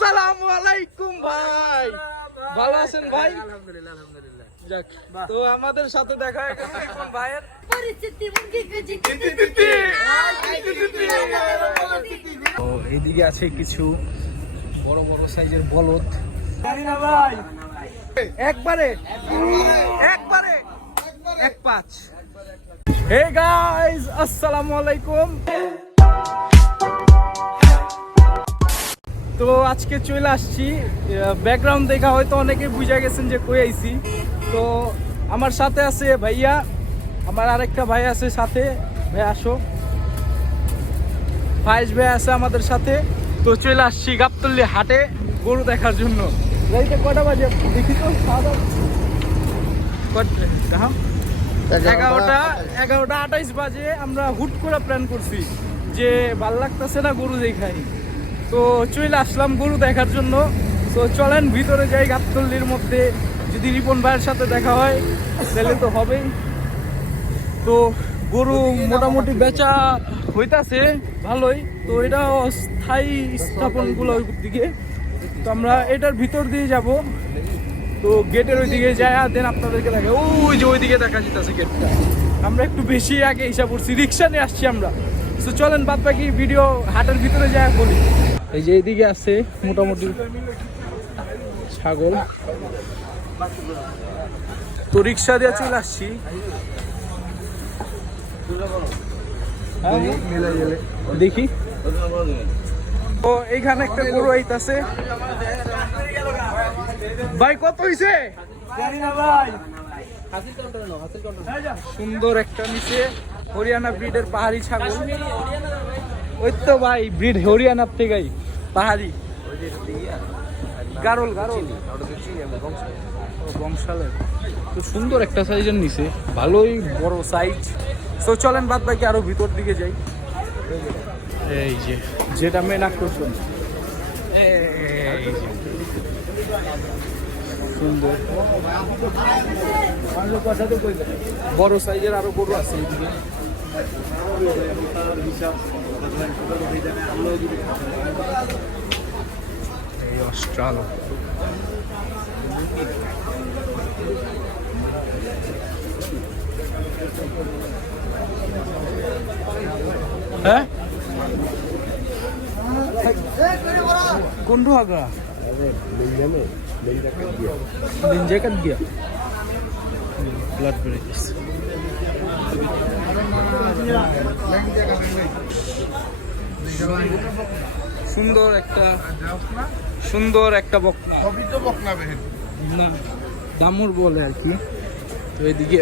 আসসালামু আলাইকুম ভাই, ভালো আছেন ভাই? আলহামদুলিল্লাহ আলহামদুলিল্লাহ। যাক, তো আমাদের সাথে দেখা হয়ে গেল এখন ভাইয়ের তো এইদিকে আছে কিছু বড় বড় সাইজের বলদ। জানি না ভাই, একবারে একবারে 1.5। হে গাইস, আসসালামু আলাইকুম। তো আজকে চলে আসছি, ব্যাকগ্রাউন্ড দেখা হয়তো অনেকে বুঝে গেছেন যে কই আইছি। তো আমার সাথে আছে ভাইয়া, আমার আরেকটা ভাই আছে সাথে। ভাই আসো, ফাইজ ভাই আছে আমাদের সাথে। তো চলে আসছি গাবতলী হাটে গরু দেখার জন্য। রাইতে কটা বাজে দেখি তো, 11টা 28 বাজে। আমরা হুট করে প্ল্যান করছি যে ভাল লাগতেছে না গরু দেখাই, তো চলে আসলাম গরু দেখার জন্য। তো চলেন ভিতরে যাই গাবতলীর মধ্যে, যদি রিপন ভাইয়ের সাথে দেখা হয় তাহলে তো হবেই। তো গরু মোটামুটি বেচা হইতাছে ভালোই। তো এটা স্থায়ী স্থাপনগুলো ওই দিকে, তো আমরা এটার ভিতর দিয়ে যাব। তো গেটের ওই দিকে যায় দেন আপনাদেরকে দেখা, ওই যে ওইদিকে দেখা যেতেছে গেটটা। আমরা একটু বেশি আগে হিসাব করছি, রিক্সা নিয়ে আসছি আমরা। তো চলেন বাদ বাকি ভিডিও হাটের ভিতরে যায় বলি। এই যে এইদিকে আছে মোটামুটি ছাগল। তো রিক্সা দিয়ে চলে আসছি। দেখি তো এইখানে একটা গরু আইতাছে। ভাই কত হইছে? জানি না ভাই। সুন্দর একটা নিচে হরিয়ানা ব্রিডের পাহাড়ি ছাগল। ওই তো ভাই ব্রিড হরিয়ানার থেকেই পাহাড়ি গারল গারল বংশালের। তো সুন্দর একটা সাইজের নিচে, ভালোই বড় সাইজ। তো চলেন বাদ বাকি আরো ভিতর দিকে যাই। এই যে যেটা মেন আকর্ষণ, সুন্দর বড় সাইজের আরো গরু আছে এইদিকে। এই অস্ট্রাল হ্যাঁ কোন রোগা লিঞ্জাকাত গিয়া ব্লাড বেরিয়েছে। সুন্দর একটা বকনা না দামুর বলে আর কি। তো এদিকে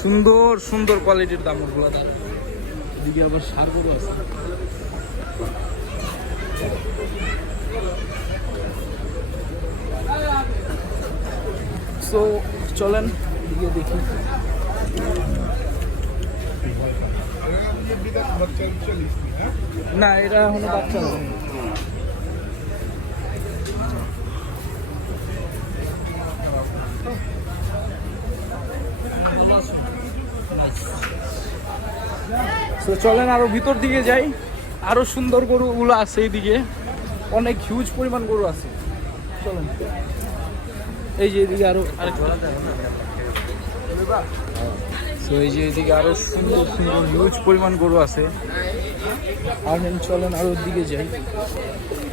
সুন্দর সুন্দর কোয়ালিটির দামুর গুলো, এদিকে আবার সার গরু আছে। তো চলেন এদিকে দেখি। না এটা এখনো বাচ্চা হবে। তো চলেন আরো ভিতর দিকে যাই, আরো সুন্দর গরুগুলো আছে এইদিকে, অনেক হিউজ পরিমাণ গরু আছে। চলেন এই যে এদিকে আরো এই যে এদিকে আরো সুন্দর সুন্দর হিউজ পরিমাণ গরু আছে। আর চলেন আরো দিকে যাই।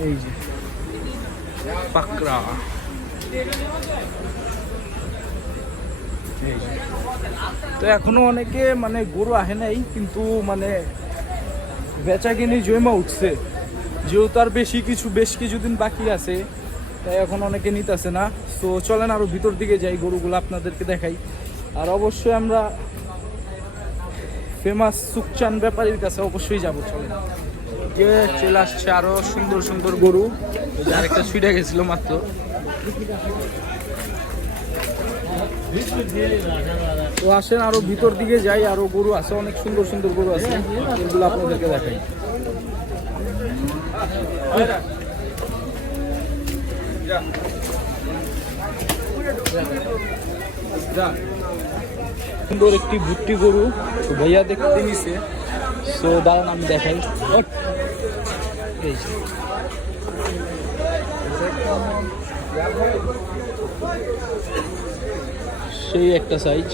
এই যে পাকড়া, তো এখনো অনেকে মানে গরু আহে নাই, কিন্তু মানে বেচা কিনে জমা উঠছে, যেহেতু আর বেশ কিছুদিন বাকি আছে, তাই এখন অনেকে নিতেছে না। তো চলেন আরো ভিতর দিকে যাই, গরুগুলো আপনাদেরকে দেখাই। আর অবশ্যই আমরা ফেমাস সুকচান ব্যাপারীর কাছে অবশ্যই যাবো। চলেন চলে আসছে আরো সুন্দর সুন্দর গরু, আরেকটা সুইডা গেছিল মাত্র। তো আসেন আরো ভিতর দিকে যাই, আরো গরু আছে, অনেক সুন্দর সুন্দর গরু আছে, এগুলো আপনাদেরকে দেখাই। সুন্দর একটি ভুট্টি গরু, তো ভাইয়া দেখতে নিছে। তো দাঁড়ান আমি দেখাই। সেই একটা সাইজ।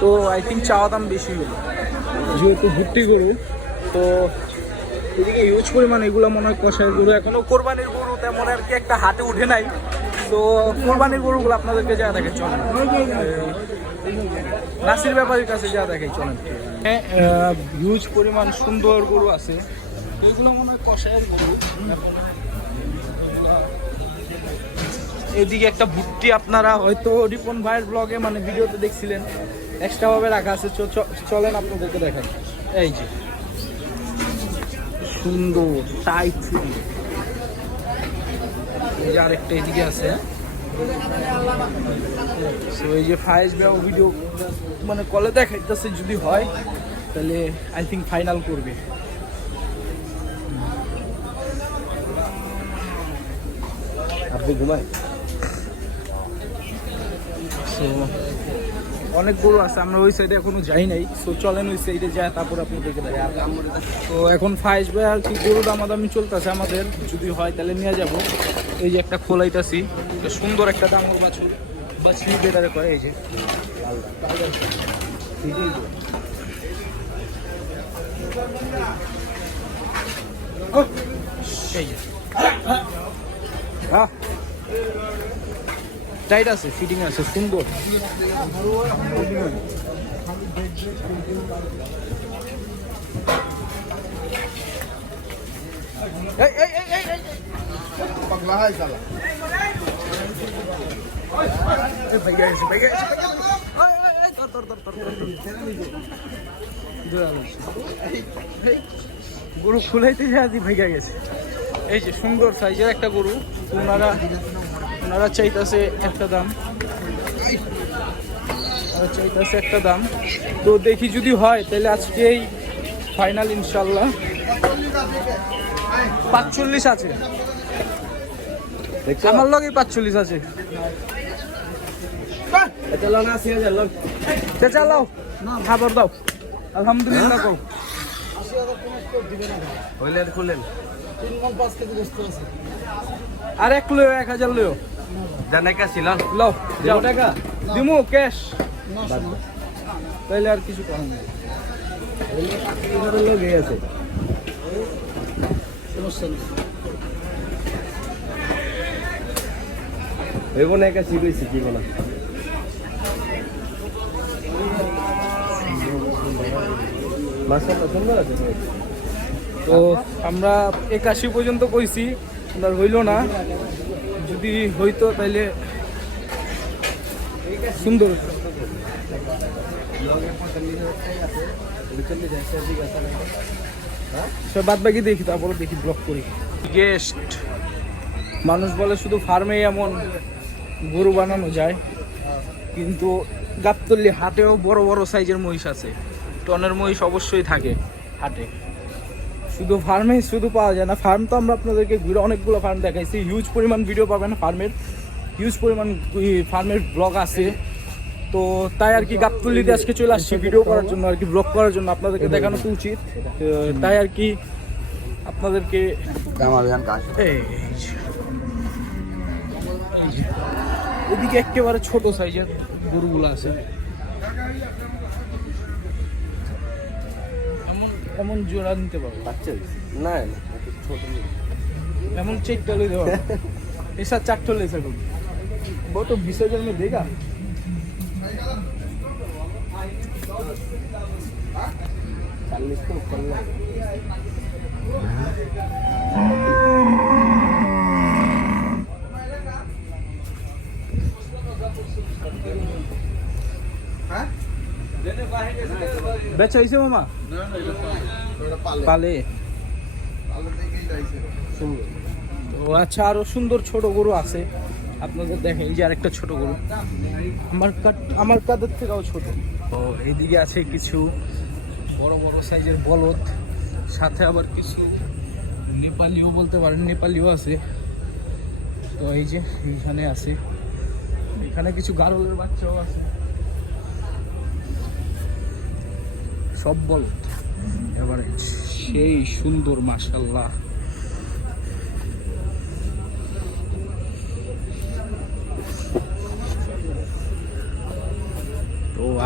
তো আই থিঙ্ক চাওয়া দাম বেশি হলো, যেহেতু ভুট্টি গরু। তো এদিকে হিউজ পরিমাণ এগুলো মনে হয় কষায় গরু, এখনো কোরবানির গরু তেমন আর কি একটা হাটে উঠে নাই। তো কোরবানির গরুগুলো আপনাদেরকে যা দেখে চলেন, নাসির ব্যাপারীর কাছে যা দেখে চলেন। হ্যাঁ, হিউজ পরিমাণ সুন্দর গরু আছে, তো এগুলো মনে হয় কষায়ের গরু। এদিকে একটা ভুট্টি আপনারা হয়তো রিপন ভাইয়ের ব্লগে মানে ভিডিওতে দেখছিলেন, এক্সট্রা ভাবে রাখা আছে। চলেন আপনাদেরকে দেখাই। এই যে সুন্দর টাইট ফিটিং, এই যে আরেকটা এদিকে আছে। এই যে ফায়েজ ভাই ভিডিও মানে কলে দেখাইতেছে, যদি হয় তাহলে আই থিঙ্ক ফাইনাল করবে। আপনি ঘুমায় অনেক গরু আছে, আমরা ওই সাইডে এখনো যাই নাই। সো চলেন ওই সাইডে যাই, তারপর আপনাদেরকে দেখাই। তো এখন ফায়েজ ভাই আর কি গরু দামাদামি চলতেছে আমাদের, যদি হয় তাহলে নিয়ে যাব। এই যে একটা খোলাইতাছি, সুন্দর একটা দামর বাছুর, বাছুর বেটারে করে। এই যে এই যে টাইট আছে, ফিটিং আছে, সুন্দর। গরু খুলাইতে যে ভেঙে গেছে। এই যে সুন্দর সাইজের একটা গরু, ওনারা চাইতেছে একটা দাম, তো দেখি যদি হয় তাহলে আজকেই ফাইনাল ইনশাল্লাহ। 45 আছে আমার লগে, 45 আছে। চালাও খাবার দাও, আলহামদুলিল্লাহ কও। আর 1 কিলো 1000 লিও লও, যাও টাকা দিমু ক্যাশ, তাইলে আর কিছু কম নেই। সমস্যা নেই, হইব না একা শিখেছি কি বলা। মাশাআল্লাহ সুন্দর আছে। তো আমরা 81 পর্যন্ত কইছি, আর হইল না। যদি হইতো তাইলে সুন্দর। বাদ বাকি দেখি, তারপরে দেখি ব্লক করি। গেস্ট মানুষ বলে শুধু ফার্মে এমন গরু বানানো যায়, কিন্তু গাবতলী হাটেও বড় বড় সাইজের মহিষ আছে। টনের মহিষ অবশ্যই থাকে হাটে, শুধু ফার্মে শুধু পাওয়া যায় না। ফার্ম তো আমরা আপনাদেরকে ঘুরে অনেকগুলো ফার্ম দেখাইছি, হিউজ পরিমাণ ভিডিও পাবেন ফার্মের, হিউজ পরিমাণ ফার্মের ব্লগ আছে। তো তাই আর কি গাবতলীতে আজকে চলে আসছি ভিডিও করার জন্য, আর কি ব্লগ করার জন্য, আপনাদেরকে দেখানো তো উচিত। তাই আর কি আপনাদেরকে এদিকে একেবারে ছোট সাইজের গরুগুলো আছে। এমন জোড়া নিতে পারবো না, এমন 4টা লইতে পারবো, এসব 4টা লেসা করবো बहुत विसर्जन में देगा। বেচা হয়েছে মামা পালে। ও আচ্ছা, আরো সুন্দর ছোট গরু আছে আপনাদের দেখেন। এই যে আরেকটা ছোট গরু, আমার কাদের থেকেও ছোট। তো এইদিকে আছে কিছু বড় বড় সাইজের বলদ, সাথে আবার কিছু নেপালিও বলতে পারেন, নেপালিও আছে। তো এই যে এইখানে আছে, এখানে কিছু গারলের বাচ্চাও আছে, সব বলদ এবারে সেই সুন্দর মাশাআল্লাহ।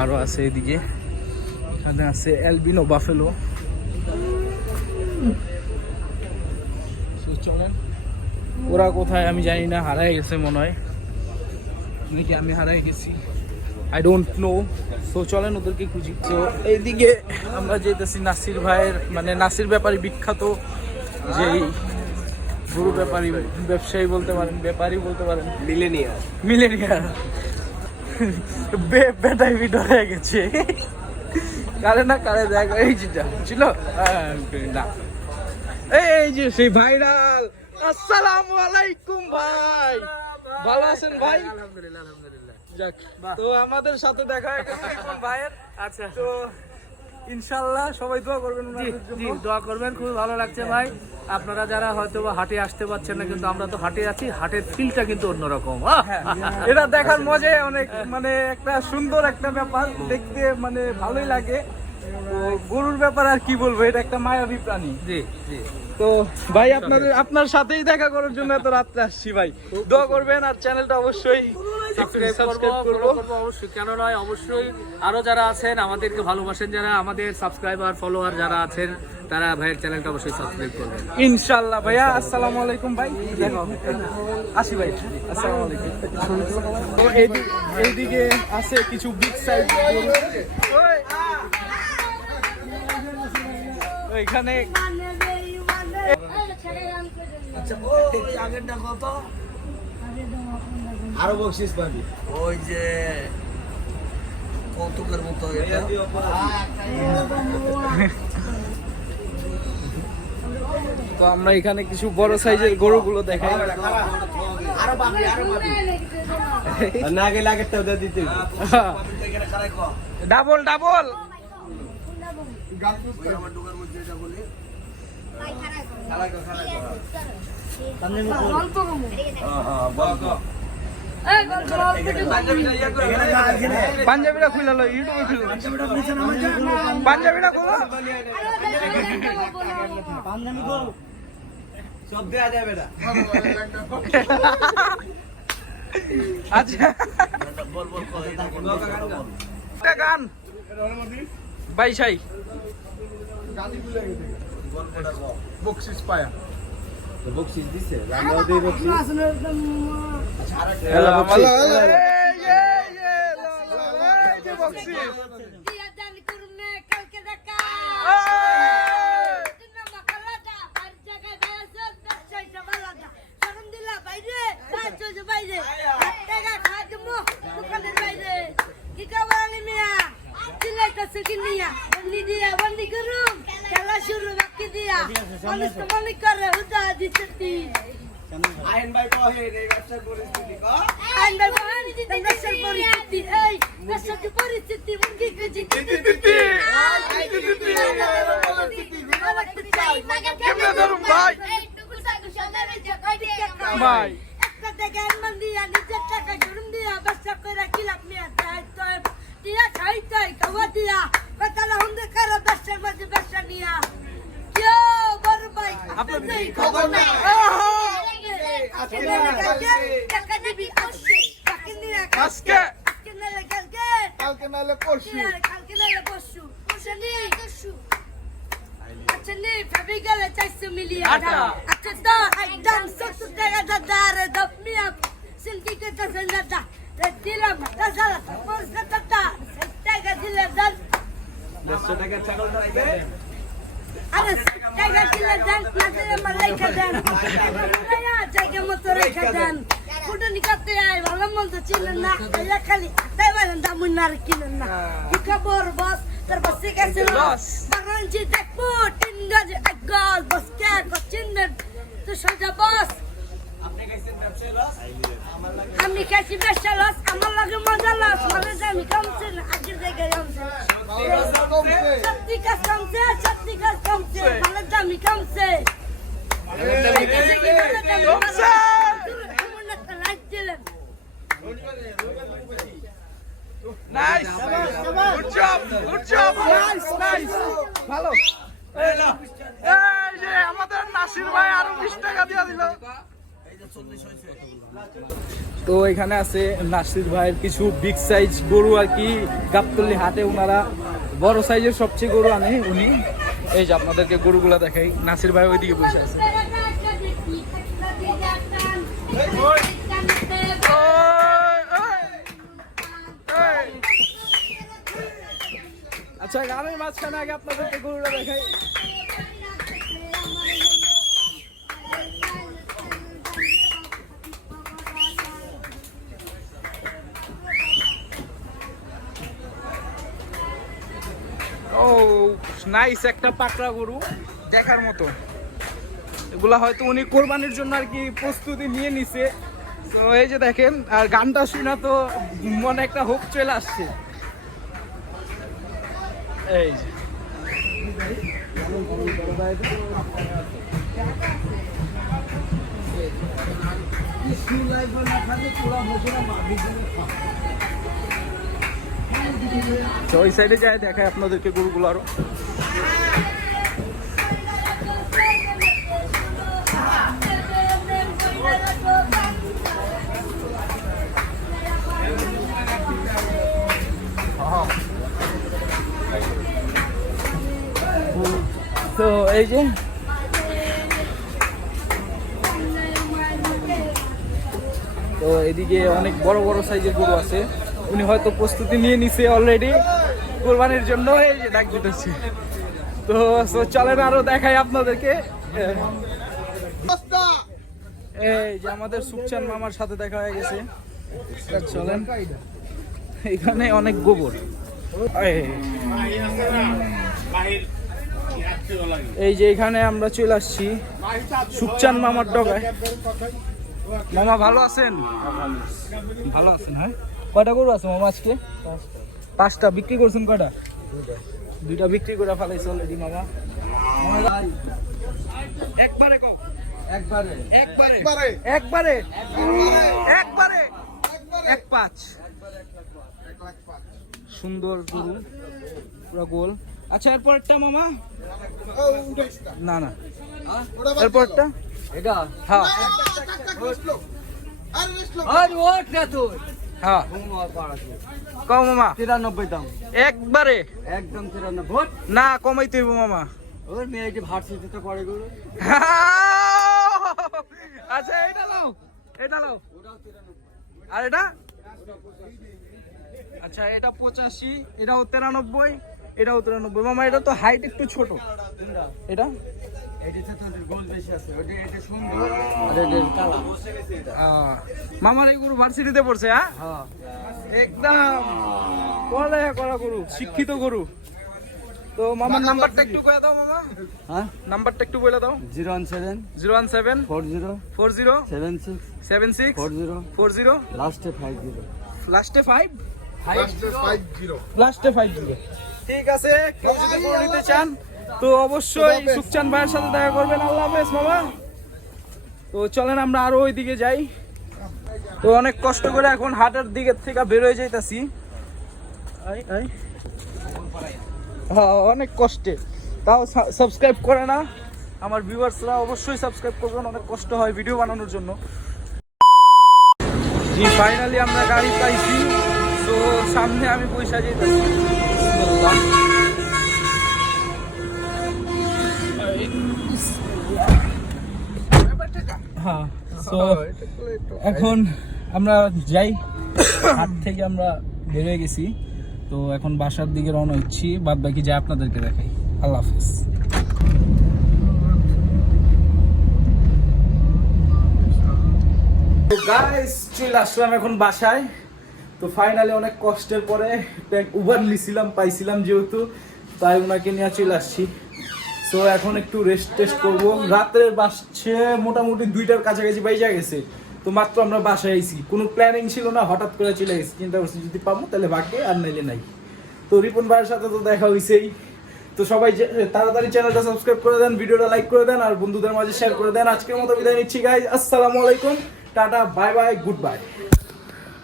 আরো আছে এদিকে, এখানে আছে অ্যালবিনো বাফেলো। চলেন, ওরা কোথায় আমি জানি না, হারাই গেছে মনে হয়, নাকি আমি হারাই গেছি, আই ডোন্ট নো। সো চলেন ওদেরকে খুঁজি। তো এইদিকে আমরা যেতেছি নাসির ভাইয়ের, মানে নাসির ব্যাপারী বিখ্যাত যেই গরু ব্যাপারী, ব্যবসায়ী বলতে পারেন, ব্যাপারী বলতে পারেন, মিলেনিয়ার বেটাই বিট হয়ে গেছে। কারে না কারে দেখ, এই যেটা ছিল না, এই যে সেই ভাইরাল। আসসালামু আলাইকুম ভাই, ভালো আছেন ভাই? আলহামদুলিল্লাহ আলহামদুলিল্লাহ। যাক, তো আমাদের সাথে দেখা হয়ে গেছে এখন ভাইয়ের। আচ্ছা, তো ইনশাআল্লাহ সবাই দোয়া করবেন ওনাদের জি জন্য। দোয়া করবেন, খুব ভালো লাগছে ভাই। আপনারা যারা হয়তো বা হাটে আসতে পারছেন না, কিন্তু আমরা তো হাটে আছি, হাটের ফিলটা কিন্তু অন্যরকম। হ্যাঁ, এটা দেখার মজাই অনেক, মানে একটা সুন্দর একটা ব্যাপার, দেখতে মানে ভালোই লাগে। তো গরুর ব্যাপার আর কি বলবো, এটা একটা মায়াবী প্রাণী। জি জি, তো ভাই আপনার সাথেই দেখা করার জন্য এত রাত্রে আসছি ভাই, দোয়া করবেন আর চ্যানেলটা অবশ্যই সাবস্ক্রাইব করবো। অবশ্যই, কেন নয়, অবশ্যই। আরো যারা আছেন আমাদেরকে ভালোবাসেন, যারা আমাদের সাবস্ক্রাইবার ফলোয়ার যারা আছেন, তারা ভাইয়ের চ্যানেলটা অবশ্যই সাবস্ক্রাইব করবেন ইনশাআল্লাহ ভাইয়া। আসসালামু আলাইকুম ভাই, দেখা হবে। আসি ভাই, আসসালামু আলাইকুম। তো এইদিকে আছে কিছু বিগ সাইজ এখানে। আরো বকশিস পাবি, ওই যে কৌতুকের মতো তো আমরা এখানে কিছু বড় সাইজের গরুগুলো দেখাই। না গেলে আগেরটা দিতে ডাবল ডাবল পাঞ্জাবিটা খুলে লো, ইউটিউবে খুলে পাঞ্জাবিটা খুলো। সব দেয়া যাবে না। আচ্ছা, একটা গান বাইশাই বকশিস পায়া, বকশিস দিছে, আমরা দেই বকশিস। আইন ভাই কহে এই ব্যবসার পরিস্থিতি কো, আইন ভাই ব্যবসার পরিস্থিতি, এই ব্যবসার পরিস্থিতি মুরগি কেজি ভাই একটা টাকা মান দিয়া নিজের টাকা জুড়ুম দিয়া ব্যবসা করে কি লাভ নিয়ে দায়িত্ব দিয়া খাইতে খাওয়া দিয়া কথাটা হুন্দে কারো ব্যবসার মাঝে ব্যবসা নিয়া কেউ বড় ভাই আপনাদের খবর নাই টাকা দিবি আসছে টাকা নিয়ে আজকে আজকে নালে কালকে কালকে নালে পরশু, কালকে নালে পরশু পরশু নিয়ে পরশু। আচ্ছা নে ভাবি গেলে 400 মিলিয়ন। আচ্ছা তো একদম 70 টাকা দাদারে দপ মিয়া সিলকি কে তসল্লাটা দিলাম তাসালা পরশটা টাকা দিলে দান 100 টাকা ছাগল ধরবে। আরে টাকা দিলে দান না দিলে মালাইকা দান টাকা জায়গা মতো রেখে দেন। ফুটো নিকাতে আয় ভালো মন্দ ছিলেন না, এলা খালি তাই বলেন দামুন না কিনেন না। কি খবর বস তোর বসে গেছে লস বাগানজি দেখবো 3 গজ 1 গজ বস কে করছেন তো সোজা বস। আপনি কইছেন ব্যবসায় লস, আমি খাইছি ব্যবসা লস, আমার লাগে মজা লস, মানে আমি কমছে না আগের জায়গায় কমছে সত্যি কাজ কমছে মানে দামি কমছে নাইস, গুড জব, নাইস, ভালো। এই যে আমাদের নাসির ভাই আরো 20 টাকা দিয়ে দিল। তো এখানে আছে নাসির ভাইয়ের কিছু বিগ সাইজ গরু আর কি, গাবতলী হাটে ওনারা বড় সাইজের সবচেয়ে গরু আনে উনি। এই যে আপনাদেরকে গরুগুলা দেখাই, নাসির ভাই ওইদিকে বসে আছে। আচ্ছা গানের মাঝখানে আগে আপনাদেরকে গরুটা দেখাই। ও নাইস, একটা পাকড়া গরু দেখার মতো। এগুলা হয়তো উনি কোরবানির জন্য আর কি প্রস্তুতি নিয়ে নিছে। তো এই যে দেখেন, আর গানটা শুনে তো মনে একটা হোপ চলে আসছে। এই যে তো ওই সাইডে যায় দেখায় আপনাদেরকে গরুগুলো আরো। তো এই যে তো এদিকে অনেক বড় বড় সাইজের গরু আছে, উনি হয়তো প্রস্তুতি নিয়ে নিছে অলরেডি কোরবানির জন্য। এই যে ডাক দিতেছে। তো চলেন আরো দেখাই আপনাদেরকে। এই যে আমাদের সুকচান মামার সাথে দেখা হয়ে গেছে, চলেন। এখানে অনেক গোবর। এই যে এখানে আমরা চলে আসছি সুকচান মামার ডগায়। মামা ভালো আছেন? ভালো আছেন। হ্যাঁ, কয়টা গরু আছে মামা আজকে? 5টা। বিক্রি করছেন কয়টা? 2টা বিক্রি করে ফেলাইছে অলরেডি মামা। একবারে কম? একবারে একবারে একবারে একবারে 1.5। সুন্দর গরু, পুরো গোল। আচ্ছা এরপরটা মামা? না না, এরপরটা এটা। হ্যাঁ হ্যাঁ কম মামা। 93 দাম একবারে একদম 93 না, কমাইতে হইব মামা। ওর মেয়েটি ভার্সিটি তো পড়ে গরু। আচ্ছা এটা লাও, এটা লাও। আর এটা? আচ্ছা এটা 85, এটাও 93, এটাও 93 মামা। এটা তো হাইট একটু ছোট। এটা এটিতে তো গোল বেশি আছে, ওটা এটা সুন্দর আর এটা কালা। মামার এই গরু ভার্সিটিতে পড়ছে? হ্যাঁ একদম পড়ালেখা করা গরু, শিক্ষিত গরু। তো মামার নাম্বারটা একটু কয়ে দাও মামা। হ্যাঁ নাম্বারটা একটু বলে দাও। 017 017 40 40 76 76 40 40 লাস্টে 50 লাস্টে 5 লাস্টে 50। ঠিক আছে, কেউ যদি গরু নিতে চান তো অবশ্যই সুকচান ভাইয়ের সাথে দেখা করবেন। আল্লাহ হাফেজ মামা। তো চলেন আমরা আরো ওই দিকে যাই। তো অনেক কষ্ট করে এখন হাটের দিকের থেকে বের হয়ে যাইতাছি। হ্যাঁ অনেক কষ্টে, তাও সাবস্ক্রাইব করে না আমার ভিউয়ার্সরা। অবশ্যই সাবস্ক্রাইব করবেন, অনেক কষ্ট হয় ভিডিও বানানোর জন্য। জি ফাইনালি আমরা গাড়ি পাইছি। তো সামনে আমি পয়সা যেতেছি। হ্যাঁ তো এখন আমরা যাই, হাট থেকে আমরা বেরিয়ে গেছি। তো এখন বাসার দিকে রওনা হচ্ছি, বাদ বাকি যা আপনাদেরকে দেখাই। আল্লাহ হাফেজ। তো গাইস চলে আসলাম এখন বাসায়। তো ফাইনালি অনেক কষ্টের পরে একটা উবার নিছিলাম, পাইছিলাম যেহেতু, তাই ওনাকে নিয়ে চলে আসছি। তো এখন একটু রেস্ট টেস্ট করবো। রাত্রের বাসছে মোটামুটি 2টার কাছাকাছি বাইজা গেছে। তো মাত্র আমরা বাসায় আইছি, কোনো প্ল্যানিং ছিল না, হঠাৎ করে চলে গেছি। চিন্তা করছি যদি পাবো তাহলে বাকি, আর নাইলে নাই। তো রিপন ভাইয়ের সাথে তো দেখা হয়েছেই। তো সবাই তাড়াতাড়ি চ্যানেলটা সাবস্ক্রাইব করে দেন, ভিডিওটা লাইক করে দেন, আর বন্ধুদের মাঝে শেয়ার করে দেন। আজকের মতো বিদায় নিচ্ছি গাইজ। আসসালামু আলাইকুম, tata, bye bye, good bye.